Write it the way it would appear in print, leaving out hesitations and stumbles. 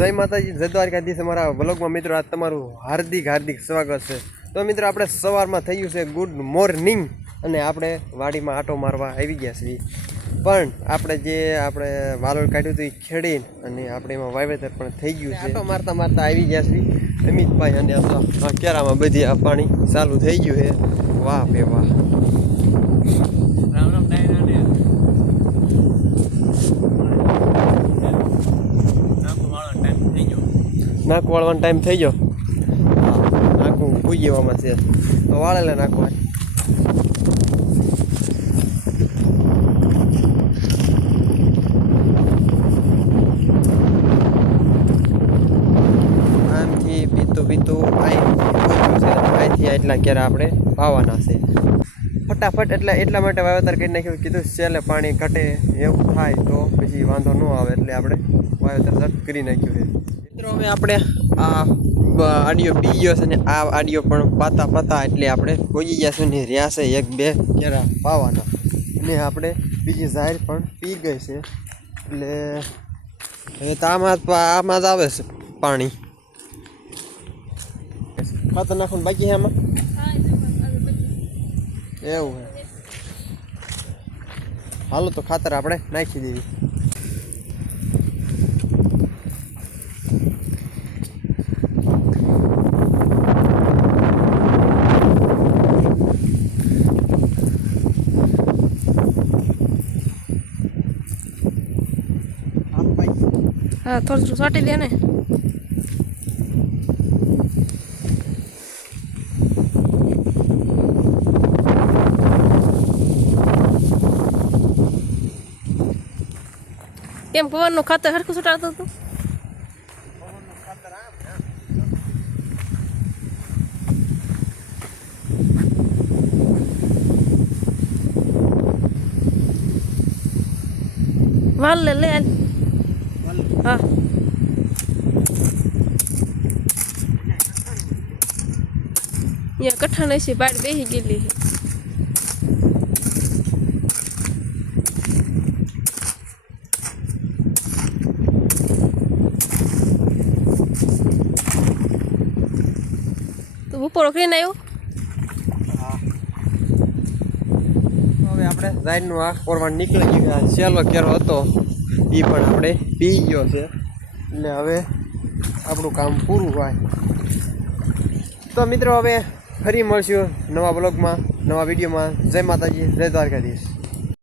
જય માતાજી, જય દ્વારકાધીશ। અમારા વ્લોગમાં મિત્રો આજ તમારું હાર્દિક સ્વાગત છે। તો મિત્રો આપણે સવારમાં થઈ ગયું છે ગુડ મોર્નિંગ અને આપણે વાડીમાં આટો મારવા આવી ગયા છીએ। પણ આપણે વાલોળ કાઢ્યું હતું એ ખેડી અને આપણે એમાં વાવેતર પણ થઈ ગયું છે। આટો મારતા આવી ગયા છીએ અમિતભાઈ અને આ કેરામાં બધી આ પાણી ચાલુ થઈ ગયું છે। વાહ બે વાહ। રામ રામ નાખું વાળવાનો ટાઈમ થઈ ગયો। નાખું પૂઈ જવામાં છે તો વાળેલા નાખવા। આમથી પીતું અહીંથી એટલા ક્યારે આપણે વાવવાના છે ફટાફટ। એટલા માટે વાવેતર કરી નાખ્યું, કીધું છેલ્લે પાણી ઘટે એવું થાય તો પછી વાંધો ન આવે, એટલે આપણે વાવેતર ઝટ કરી નાખ્યું છે। મિત્રો હવે આપણે આ આડિયો પી ગયો છે ને આ આડિયો પણ પાતા એટલે આપણે કોઈ ગયા છું ને રહ્યા છે 1-2 કેરા પાવાના અને આપણે બીજી જાહેર પણ પી ગઈ છે। એટલે હવે તો આમાં જ આવે છે પાણી। ખાતર નાખવાનું બાકી છે આમાં એવું છે। હાલો તો ખાતર આપણે નાખી દેવી। हाँ थोड़ा साटी दे ने केम पवन नु खातर हरखું સુટાડતો તો વાલ લે हाँ ये कट्ठा नहीं से बाढ़ बेही गेली है। तो બપોર કરીને આવ્યો હવે આપણે જાઈનનું આ કોરવાન નીકળી ગયું। છેલ્લો કેરો હતો એ પણ આપણે પી ગયો છે એટલે હવે આપણું કામ પૂરું હોય। તો મિત્રો હવે ફરી મળશું નવા બ્લોગમાં, નવા વિડીયોમાં। જય માતાજી, જય દ્વારકાધીશ।